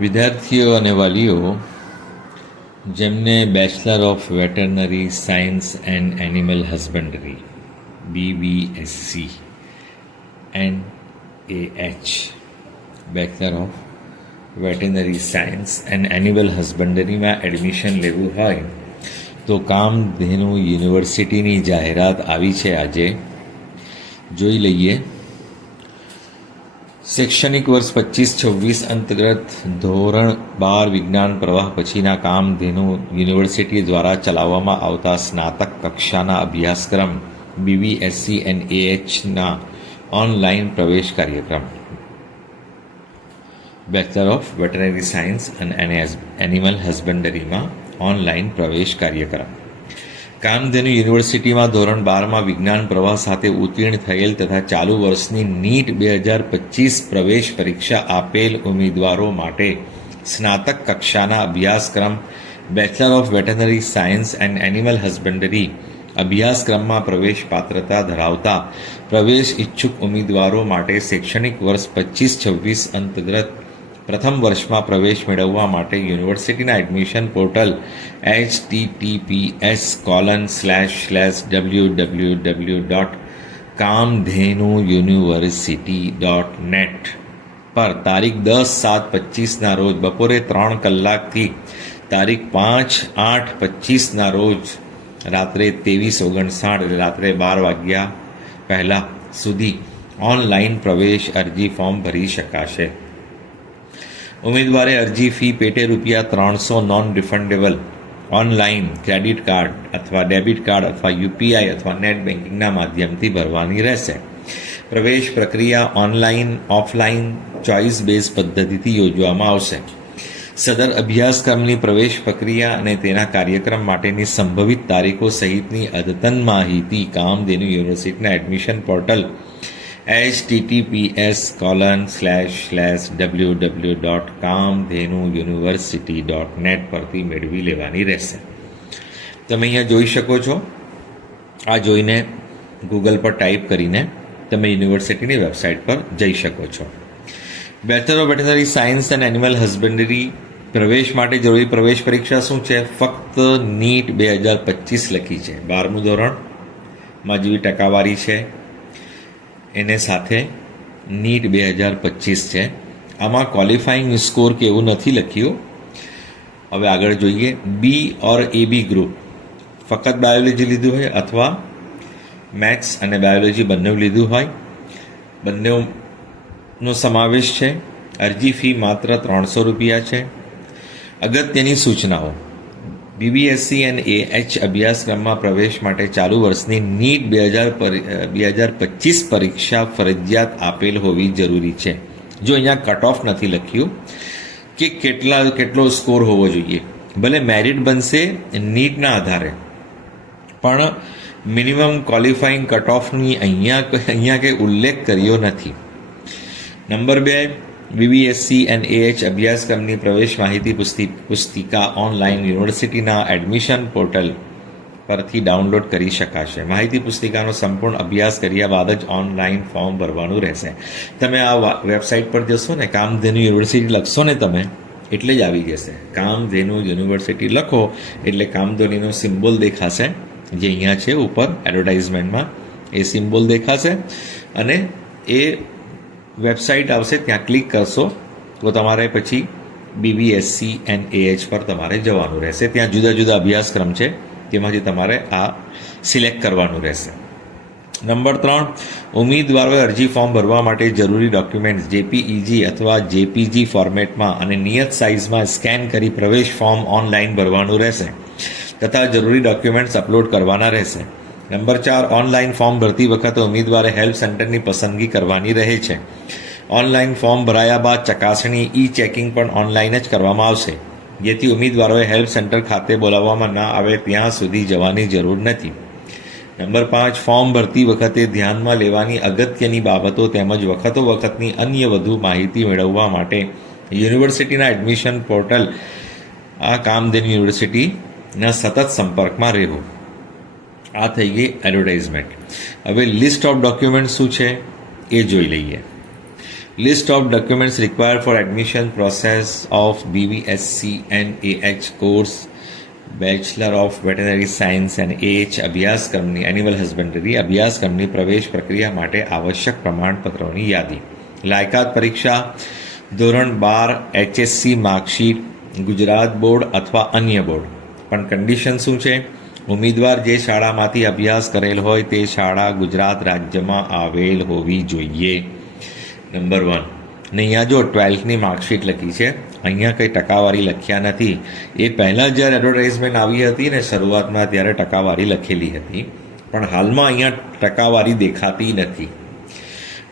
વિદ્યાર્થીઓ અને વાલીઓ જેમને bachelor of veterinary science and animal husbandry BBSC and A H bachelor of veterinary science and animal હસબન્ડરીમાં admission લેવું હોય તો કામધેનુ યુનિવર્સિટીની જાહેરાત આવી છે આજે. જોઈ લઈએ. શૈક્ષણિક વર્ષ પચીસ, છવ્વીસ અંતર્ગત ધોરણ બાર, વિજ્ઞાન, પ્રવાહ પછીના કામધેનુ યુનિવર્સિટી દ્વારા ચલાવવામાં આવતા સ્નાતક કક્ષાના અભ્યાસક્રમ બીવીએસસી એન્ડ એએચના ઓનલાઈન પ્રવેશ કાર્યક્રમ. બેચલર ઓફ વેટરનરી સાયન્સ અને એનિમલ હસબન્ડરીમાં ઓનલાઈન પ્રવેશ કાર્યક્રમ. કામધેનુ યુનિવર્સિટીમાં ધોરણ બારમાં વિજ્ઞાન પ્રવાહ સાથે ઉત્તીર્ણ થયેલ તથા ચાલુ વર્ષની નીટ બે હજાર પચીસ પ્રવેશ પરીક્ષા આપેલ ઉમેદવારો માટે સ્નાતક કક્ષાના અભ્યાસક્રમ bachelor of veterinary science and animal husbandry અભ્યાસક્રમમાં પ્રવેશ પાત્રતા ધરાવતા પ્રવેશ ઈચ્છુક ઉમેદવારો માટે શૈક્ષણિક વર્ષ પચીસ છવ્વીસ અંતર્ગત પ્રથમ વર્ષમાં પ્રવેશ મેળવવા માટે યુનિવર્સિટીના admission portal H S colon slash slash W W W dot Kamdhenu university dot net પર તારીખ દસ સાત પચીસના રોજ બપોરે ત્રણ કલાકથી તારીખ પાંચ આઠ પચીસના રોજ રાત્રે ત્રેવીસ ઓગણસાઠ રાત્રે બાર વાગ્યા પહેલાં સુધી ઓનલાઈન પ્રવેશ અરજી ફોર્મ ભરી શકાશે. ઉમેદવારે અરજી ફી પેટે રૂપિયા ત્રણસો non refundable online credit card અથવા ડેબિટ કાર્ડ અથવા યુપીઆઈ અથવા નેટ બેન્કિંગના માધ્યમથી ભરવાની રહેશે. પ્રવેશ પ્રક્રિયા ઓનલાઈન ઓફલાઈન ચોઇસ બેઝ પદ્ધતિથી યોજવામાં આવશે. સદર અભ્યાસક્રમની પ્રવેશ પ્રક્રિયા અને તેના કાર્યક્રમ માટેની સંભવિત તારીખો સહિતની અદ્યતન માહિતી કામધેનુ યુનિવર્સિટીના admission portal TTPS colon slash slash W W dot Kamdhenu university dot net પરથી મેળવી લેવાની રહેશે. તમે અહીંયા જોઈ શકો છો. આ જોઈને ગૂગલ પર ટાઈપ કરીને તમે યુનિવર્સિટીની વેબસાઇટ પર જઈ શકો છો. Bachelor of veterinary science and animal husbandry પ્રવેશ માટે જરૂરી પ્રવેશ પરીક્ષા શું છે? ફક્ત નીટ બે હજાર પચીસ લખી છે. બારમું ધોરણમાં જેવી ટકાવારી છે. એને સાથે નીટ બે હજાર પચીસ છે. આમાં ક્વોલિફાઈંગ સ્કોર કે એવું નથી લખ્યું. હવે આગળ જોઈએ. બી ઓર એ બી ગ્રુપ ફક્ત બાયોલોજી લીધું હોય અથવા મેથ્સ અને બાયોલોજી બંને લીધું હોય. બંનેનો સમાવેશ છે. અરજી ફી માત્ર ત્રણસો રૂપિયા છે. અગત્યની સૂચનાઓ. બીબીએસસી એન્ડ એ એચ અભ્યાસક્રમમાં પ્રવેશ માટે ચાલુ વર્ષની નીટ બે હજાર બે હજાર પચીસ પરીક્ષા ફરજિયાત આપેલ હોવી જરૂરી છે. જો અહીંયા કટ ઓફ નથી લખ્યું, કે કેટલા, કેટલો સ્કોર હોવો જોઈએ. ભલે મેરિટ બનશે નીટના આધારે, પણ મિનિમમ ક્વોલિફાઈંગ કટ ઓફની અહીંયા અહીંયા કંઈ ઉલ્લેખ કર્યો નથી. નંબર બે બીબીએસસી એન્ડ એએચ અભ્યાસક્રમની પ્રવેશ માહિતી પુસ્તિ પુસ્તિકા ઓનલાઈન યુનિવર્સિટીના એડમિશન પોર્ટલ પરથી ડાઉનલોડ કરી શકાશે. માહિતી પુસ્તિકાનો સંપૂર્ણ અભ્યાસ કર્યા બાદ જ ઓનલાઈન ફોર્મ ભરવાનું રહેશે. તમે આ વેબસાઇટ પર જશો ને કામધેનુ યુનિવર્સિટી લખશો ને તમે, એટલે જ આવી જશે. કામધેનુ યુનિવર્સિટી લખો, એટલે કામધેનુનો સિમ્બોલ દેખાશે, જે અહીંયા છે, ઉપર એડવર્ટાઇઝમેન્ટમાં એ સિમ્બોલ દેખાશે. અને એ વેબસાઇટ આવશે, ત્યાં ક્લિક કરશો, તો તમારે પછી બીબીએસસી એન્ડ એએચ પર તમારે જવાનું રહેશે. ત્યાં જુદા જુદા અભ્યાસક્રમ છે, તેમાંથી તમારે આ સિલેક્ટ કરવાનું રહેશે. નંબર ત્રણ, ઉમેદવારોએ અરજી ફોર્મ ભરવા માટે જરૂરી ડોક્યુમેન્ટ્સ જેપીઈજી અથવા જેપીજી ફોર્મેટમાં અને નિયત સાઇઝમાં સ્કેન કરી પ્રવેશ ફોર્મ ઓનલાઈન ભરવાનું રહેશે. તથા જરૂરી ડોક્યુમેન્ટ્સ અપલોડ કરવાના રહેશે. નંબર ચાર, ઓનલાઈન ફોર્મ ભરતી વખતે ઉમેદવારે હેલ્પ સેન્ટરની પસંદગી કરવાની રહે છે. ઓનલાઈન ફોર્મ ભરાયા બાદ ચકાસણી ઈ ચેકિંગ પણ ઓનલાઈન જ કરવામાં આવશે. જેથી ઉમેદવારોએ હેલ્પ સેન્ટર ખાતે બોલાવવામાં ના આવે ત્યાં સુધી જવાની જરૂર નથી. નંબર પાંચ, ફોર્મ ભરતી વખતે ધ્યાનમાં લેવાની અગત્યની બાબતો તેમજ વખતો વખતની અન્ય વધુ માહિતી મેળવવા માટે યુનિવર્સિટીના એડમિશન પોર્ટલ, આ કામધેનુ યુનિવર્સિટીના સતત સંપર્કમાં રહેવું. આ થઈ ગઈ એડવર્ટાઇઝમેન્ટ હવે લિસ્ટ ઓફ ડોક્યુમેન્ટ શું છે? એ જોઈ લઈએ. List of documents require for admission process of BVSC and H course bachelor of veterinary science and H અભ્યાસક્રમની એનિમલ હસબન્ડરી અભ્યાસક્રમની પ્રવેશ પ્રક્રિયા માટે આવશ્યક પ્રમાણપત્રોની યાદી. લાયકાત પરીક્ષા, ધોરણ બાર એચએસસી માર્કશીટ ગુજરાત બોર્ડ અથવા અન્ય બોર્ડ પણ કન્ડિશન શું છે? ઉમેદવાર જે શાળામાંથી અભ્યાસ કરેલ હોય તે શાળા ગુજરાત રાજ્યમાં આવેલ હોવી જોઈએ. નંબર વન ને અહીંયા જો ટ્વેલ્થની માર્કશીટ લખી છે, અહીંયા કંઈ ટકાવારી લખ્યા નથી. એ પહેલાં જ્યારે એડવર્ટાઇઝમેન્ટ આવી હતી ને શરૂઆતમાં ત્યારે ટકાવારી લખેલી હતી. પણ હાલમાં અહીંયા ટકાવારી દેખાતી નથી.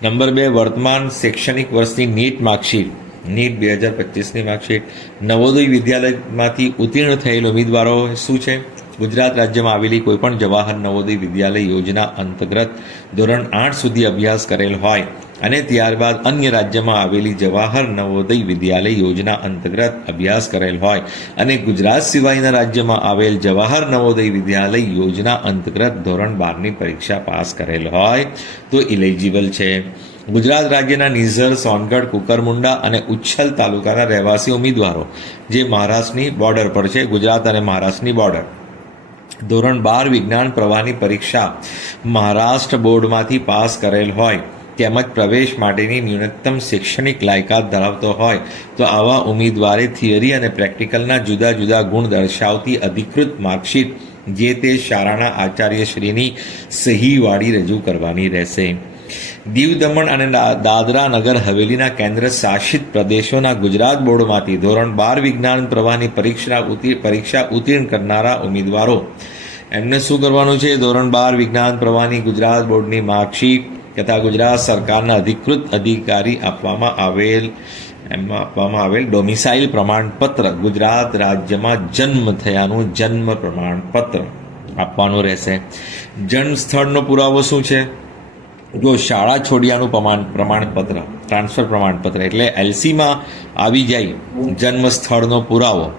નંબર બે, વર્તમાન શૈક્ષણિક વર્ષની નીટ માર્કશીટ નીટ બે હજાર પચીસની માર્કશીટ નવોદય વિદ્યાલયમાંથી ઉત્તીર્ણ થયેલ ઉમેદવારો શું છે? ગુજરાત રાજ્યમાં આવેલી કોઈપણ જવાહર નવોદય વિદ્યાલય યોજના અંતર્ગત ધોરણ આઠ સુધી અભ્યાસ કરેલ હોય અને ત્યારબાદ અન્ય રાજ્યમાં આવેલી જવાહર નવોદય વિદ્યાલય યોજના અંતર્ગત અભ્યાસ કરેલ હોય અને ગુજરાત સિવાયના રાજ્યમાં આવેલ જવાહર નવોદય વિદ્યાલય યોજના અંતર્ગત ધોરણ બારની પરીક્ષા પાસ કરેલ હોય તો ઇલિજિબલ છે. ગુજરાત રાજ્યના નિઝર, સોનગઢ, કુકરમુંડા અને ઉચ્છલ તાલુકાના રહેવાસી ઉમેદવારો જે મહારાષ્ટ્રની બોર્ડર પર છે, ગુજરાત અને મહારાષ્ટ્રની બોર્ડર ધોરણ બાર વિજ્ઞાન પ્રવાહની પરીક્ષા મહારાષ્ટ્ર બોર્ડમાંથી પાસ કરેલ હોય, તેમજ પ્રવેશ માટેની ન્યૂનતમ શૈક્ષણિક લાયકાત ધરાવતો હોય, તો આવા ઉમેદવારે થિયરી અને પ્રેક્ટિકલના જુદા જુદા ગુણ દર્શાવતી અધિકૃત માર્કશીટ જે તે શાળાના આચાર્યશ્રીની સહીવાળી રજૂ કરવાની રહેશે. દીવ દમણ અને દાદરા નગર હવેલીના કેન્દ્ર શાસિત પ્રદેશોના ગુજરાત બોર્ડમાંથી ધોરણ બાર વિજ્ઞાન પ્રવાહની પરીક્ષા પરીક્ષા ઉત્તીર્ણ કરનારા ઉમેદવારો. એમને શું કરવાનું છે? ધોરણ બાર વિજ્ઞાન પ્રવાહની ગુજરાત બોર્ડની માર્કશીટ તથા ગુજરાત સરકારના અધિકૃત અધિકારી આપવામાં આવેલ એમાં આપવામાં આવેલ ડોમિસાઇલ પ્રમાણપત્ર. ગુજરાત રાજ્યમાં જન્મ થયાનું જન્મ પ્રમાણપત્ર આપવાનું રહેશે. જન્મ સ્થળનો પુરાવો શું છે? જો શાળા છોડ્યાનું પ્રમાણ પ્રમાણપત્ર ટ્રાન્સફર પ્રમાણપત્ર એટલે એલસીમાં આવી જાય જન્મ સ્થળનો પુરાવો,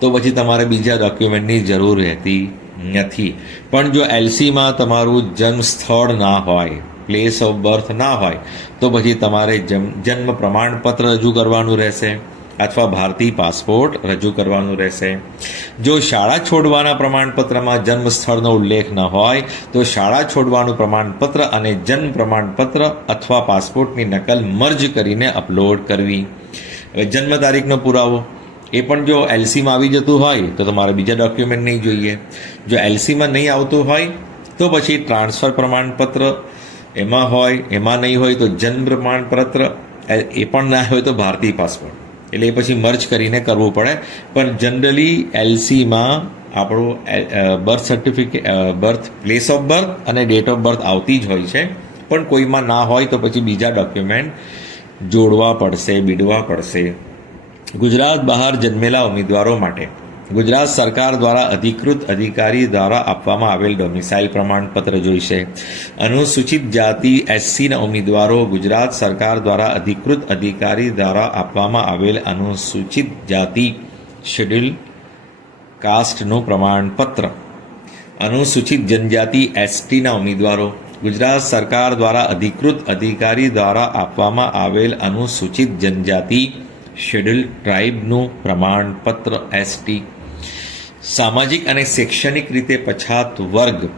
તો પછી તમારે બીજા ડોક્યુમેન્ટની જરૂર રહેતી નથી. પણ જો એલસીમાં તમારું જન્મ સ્થળ ના હોય પ્લેસ ઓફ બર્થ ના હોય, તો પછી તમારે જન્મ પ્રમાણપત્ર રજૂ કરવાનું રહેશે. અથવા ભારતીય પાસપોર્ટ રજૂ કરવાનું રહેશે. જો શાળા છોડવાના પ્રમાણપત્રમાં જન્મ સ્થળનો ઉલ્લેખ ન હોય, તો શાળા છોડવાનું પ્રમાણપત્ર અને જન્મ પ્રમાણપત્ર અથવા પાસપોર્ટની નકલ મર્જ કરીને અપલોડ કરવી. હવે જન્મ તારીખનો પુરાવો. એ પણ જો એલસીમાં આવી જતું હોય, તો તમારે બીજા ડોક્યુમેન્ટ નહીં જોઈએ. જો એલસીમાં નહીં આવતું હોય, તો પછી ટ્રાન્સફર પ્રમાણપત્ર એમાં હોય, એમાં નહીં હોય, તો જન્મ પ્રમાણપત્ર એ પણ ના હોય તો ભારતીય પાસપોર્ટ. એટલે એ પછી મર્જ કરીને કરવું પડે. પણ જનરલી એલસીમાં આપણું birth certificate birth place of birth અને ડેટ ઓફ બર્થ આવતી જ હોય છે. પણ કોઈમાં ના હોય તો પછી બીજા ડોક્યુમેન્ટ જોડવા પડશે, બીડવા પડશે. ગુજરાત બહાર જન્મેલા ઉમેદવારો માટે ગુજરાત સરકાર દ્વારા અધિકૃત અધિકારી દ્વારા આપવામાં આવેલ ડોમિસાઇલ પ્રમાણપત્ર જોઈશે. અનુસૂચિત જાતિ એસસીના ઉમેદવારો ગુજરાત સરકાર દ્વારા અધિકૃત અધિકારી દ્વારા આપવામાં આવેલ અનુસૂચિત જાતિ શેડ્યુલ કાસ્ટનું પ્રમાણપત્ર. અનુસૂચિત જનજાતિ એસટીના ઉમેદવારો ગુજરાત સરકાર દ્વારા અધિકૃત અધિકારી દ્વારા આપવામાં આવેલ અનુસૂચિત જનજાતિ શેડ્યુલ ટ્રાઇબનું પ્રમાણપત્ર એસટી સામાજિક અને શૈક્ષણિક રીતે પછાત વર્ગ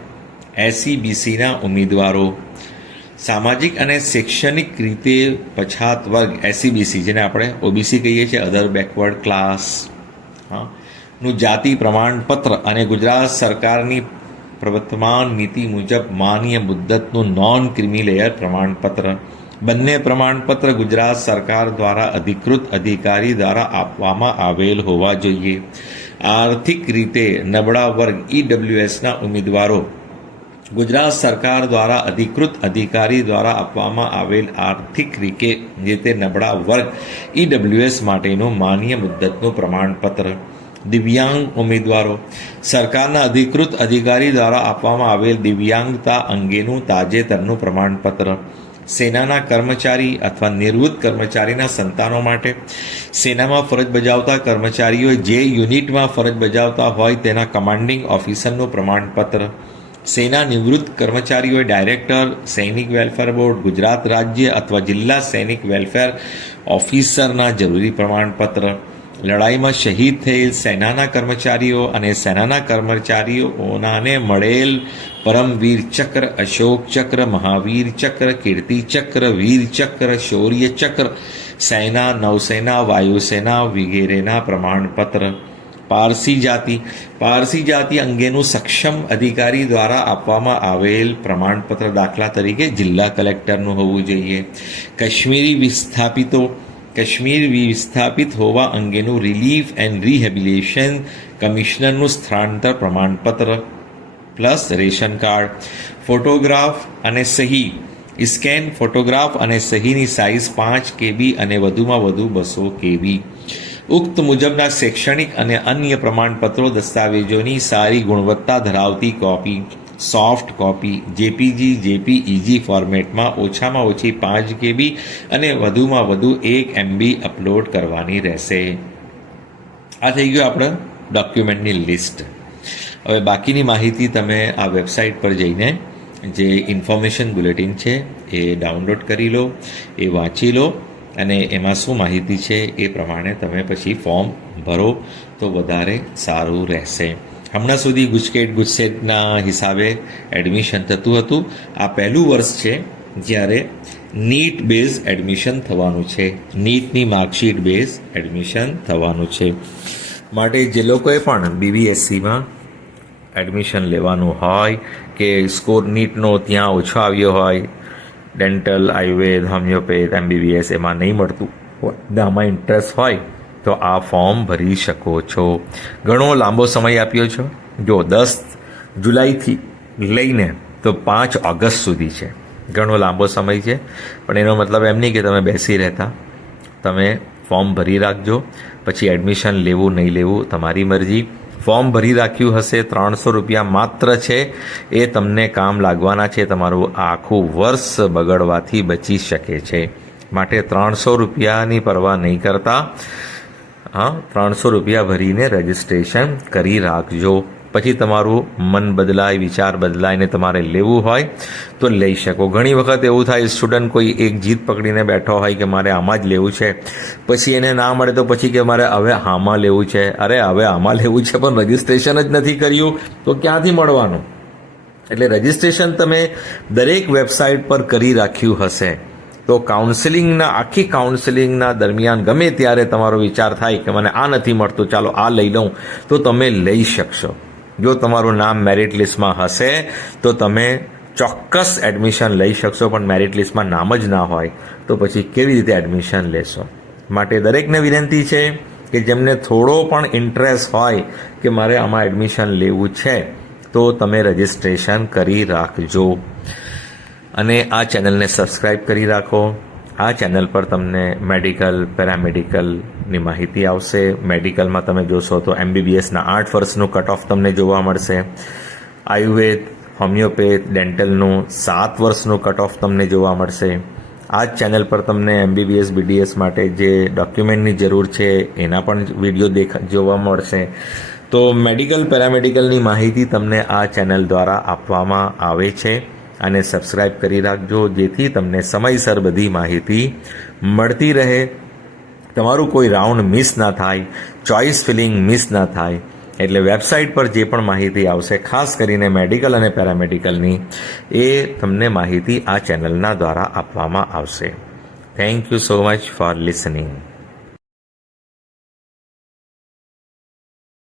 એસસી બીસીના ઉમેદવારો, સામાજિક અને શૈક્ષણિક રીતે પછાત વર્ગ, એસસીબીસી, જેને આપણે ઓબીસી કહીએ છીએ અધર બેકવર્ડ ક્લાસ હા, નું જાતિ પ્રમાણપત્ર અને ગુજરાત સરકારની પ્રવર્તમાન નીતિ મુજબ માન્ય મુદ્દતનું નોન ક્રિમિલેયર પ્રમાણપત્ર. બંને પ્રમાણપત્ર ગુજરાત સરકાર દ્વારા અધિકૃત અધિકારી દ્વારા આપવામાં આવેલ હોવા જોઈએ. આર્થિક રીતે નબળા વર્ગ ઈડબ્લ્યુએસના ઉમેદવારો. ગુજરાત સરકાર દ્વારા અધિકૃત અધિકારી દ્વારા આપવામાં આવેલ આર્થિક રીતે જે તે નબળા વર્ગ ઈડબ્લ્યુએસ માટેનું માન્ય મુદ્દતનું પ્રમાણપત્ર. દિવ્યાંગ ઉમેદવારો. સરકારના અધિકૃત અધિકારી દ્વારા આપવામાં આવેલ દિવ્યાંગતા અંગેનું તાજેતરનું પ્રમાણપત્ર. સેનાના કર્મચારી અથવા નિવૃત્ત કર્મચારીના સંતાનો માટે સેનામાં ફરજ બજાવતા કર્મચારીઓ જે યુનિટમાં ફરજ બજાવતા હોય તેના કમાન્ડિંગ ઓફિસરનું પ્રમાણપત્ર. સેના નિવૃત્ત કર્મચારીઓએ ડાયરેક્ટર, સૈનિક વેલફેર બોર્ડ, ગુજરાત રાજ્ય અથવા જિલ્લા સૈનિક વેલફેર ઓફિસરના જરૂરી પ્રમાણપત્ર. લડાઈમાં શહીદ થયેલ સેનાના કર્મચારીઓ અને સેનાના કર્મચારીઓનાને મળેલ પરમવીર ચક્ર, અશોક ચક્ર, મહાવીર ચક્ર, કીર્તિ ચક્ર, વીર ચક્ર, શૌર્ય ચક્ર, સેના, નૌસેના, વાયુસેના વગેરેના પ્રમાણપત્ર. પારસી જાતિ. પારસી જાતિ અંગેનું સક્ષમ અધિકારી દ્વારા આપવામાં આવેલ પ્રમાણપત્ર દાખલા તરીકે જિલ્લા કલેક્ટરનું હોવું જોઈએ. કાશ્મીરી વિસ્થાપિતો. કાશ્મીર વિસ્થાપિત હોવા અંગેનું રિલીફ એન્ડ રિહેબિલેશન કમિશનરનું સ્થળાંતર પ્રમાણપત્ર પ્લસ રેશન કાર્ડ ફોટોગ્રાફ અને સહી સ્કેન ફોટોગ્રાફ અને સહીની સાઇઝ પાંચ કેબી અને વધુમાં વધુ બસો કેબી. ઉક્ત મુજબના શૈક્ષણિક અને અન્ય પ્રમાણપત્રો દસ્તાવેજોની સારી ગુણવત્તા ધરાવતી copy soft copy, JPG, JPEG ફોર્મેટમાં ઓછામાં ઓછી પાંચ કેબી અને વધુમાં વધુ એક એમબી અપલોડ કરવાની રહેશે. આ થઈ ગયું આપણે ડોક્યુમેન્ટની લિસ્ટ. હવે બાકીની માહિતી તમે આ વેબસાઇટ પર જઈને જે ઇન્ફોર્મેશન બુલેટિન છે એ ડાઉનલોડ કરી લો, એ વાંચી લો અને એમાં શું માહિતી છે એ પ્રમાણે તમે પછી ફોર્મ ભરો તો વધારે સારું રહેશે. હમણાં સુધી ગુજકેટ ગુજસેટના હિસાબે એડમિશન થતું હતું. આ પહેલું વર્ષ છે જ્યારે નીટ બેઝ એડમિશન થવાનું છે. નીટની માર્કશીટ બેઝ એડમિશન થવાનું છે. માટે જે લોકોએ પણ બીબીએસસીમાં એડમિશન લેવાનું હોય કે સ્કોર નીટનો ત્યાં ઓછો આવ્યો હોય ડેન્ટલ આયુર્વેદ હોમિયોપેથ એમબીબીએસ એમાં નહીં મળતું. આમાં ઇન્ટરેસ્ટ હોય. તો આ ફોર્મ ભરી શકો છો. ઘણો લાંબો સમય આપ્યો છો. જો દસ જુલાઈથી લઈને તો પાંચ ઓગસ્ટ સુધી છે. ઘણો લાંબો સમય છે. પણ એનો મતલબ એમ નહીં કે તમે બેસી રહેતા. તમે ફોર્મ ભરી રાખજો. પછી એડમિશન લેવું નહીં લેવું, તમારી મરજી. ફોર્મ ભરી રાખ્યું હશે, ત્રણસો રૂપિયા માત્ર છે. એ તમને કામ લાગવાના છે. તમારું આખું વર્ષ બગડવાથી બચી શકે છે. માટે ત્રણસો રૂપિયાની પરવા નહીં કરતા. હા, ત્રણસો રૂપિયા ભરીને રજિસ્ટ્રેશન કરી રાખજો. પછી તમારું મન બદલાય, વિચાર બદલાયને તમારે લેવું હોય તો લઈ શકો. ઘણી વખત એવું થાય સ્ટુડન્ટ કોઈ એક જીત પકડીને બેઠો હોય કે મારે આમાં જ લેવું છે, પછી એને ના મળે તો પછી કે મારે હવે આમાં લેવું છે. અરે, હવે આમાં લેવું છે પણ રજિસ્ટ્રેશન જ નથી કર્યું, તો ક્યાંથી મળવાનું? એટલે રજિસ્ટ્રેશન તમે દરેક વેબસાઇટ પર કરી રાખ્યું હશે. તો કાઉન્સેલિંગના આખી કાઉન્સેલિંગના દરમિયાન ગમે ત્યારે તમારો વિચાર થાય કે મને આ નથી મળતું, ચાલો આ લઈ લઉં, તો તમે લઈ શકશો. જો તમારું નામ મેરિટ લિસ્ટમાં હશે, તો તમે ચોક્કસ એડમિશન લઈ શકશો, પણ મેરિટ લિસ્ટમાં નામ જ ના હોય, તો પછી કેવી રીતે એડમિશન લેશો? માટે દરેકને વિનંતી છે કે જેમને થોડો પણ ઇન્ટરેસ્ટ હોય કે મારે આમાં એડમિશન લેવું છે, તો તમે રજિસ્ટ્રેશન કરી રાખજો. અને આ ચેનલને સબસ્ક્રાઇબ કરી રાખો. આ ચેનલ પર તમને મેડિકલ પેરામેડિકલની માહિતી આવશે. મેડિકલમાં તમે જોશો તો એમબીબીએસના આઠ વર્ષનું કટ ઓફ તમને જોવા મળશે. આયુર્વેદ, હોમિયોપેથ, ડેન્ટલનું સાત વર્ષનું કટ ઓફ તમને જોવા મળશે. આ ચેનલ પર તમને એમબીબીએસ બીડીએસ માટે જે ડોક્યુમેન્ટની જરૂર છે, એના પણ વીડિયો દેખા, જોવા મળશે. તો મેડિકલ, પેરામેડિકલની માહિતી તમને આ ચેનલ દ્વારા આપવામાં આવે છે. અને સબસ્ક્રાઈબ કરી રાખજો, જેથી તમને સમયસર બધી માહિતી મળતી રહે. તમારું કોઈ રાઉન્ડ મિસ ના થાય ચોઇસ ફિલિંગ મિસ ના થાય, એટલે વેબસાઇટ પર જે પણ માહિતી આવશે, ખાસ કરીને મેડિકલ અને પેરામેડિકલની એ તમને માહિતી આ ચેનલના દ્વારા આપવામાં આવશે. Thank you so much for listening